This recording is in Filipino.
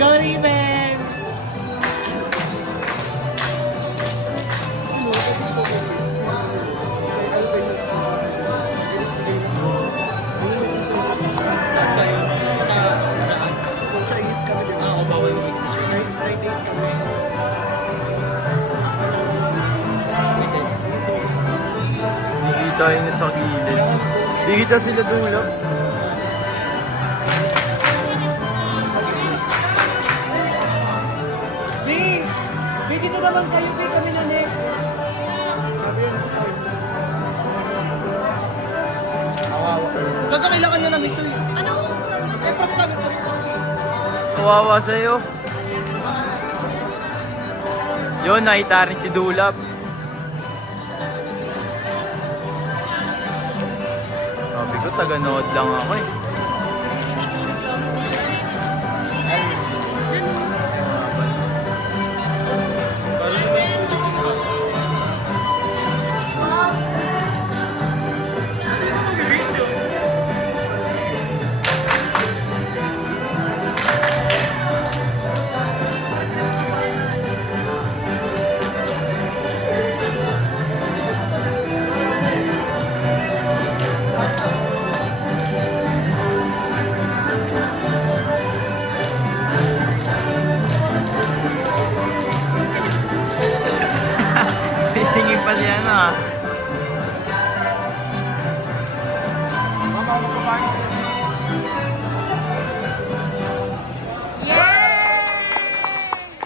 Go, Raven! Hindi tayo na sa gilid. Hindi kita sila dulap. Big! Big, dito naman kayo, Big. Kami na next. Gaga, kailangan na namin ito eh. Ano? Eh, prop sabi ko. Kawawa sa'yo. Yun, nakita rin si Dulap. Sabi ko, taga-nood lang ako eh.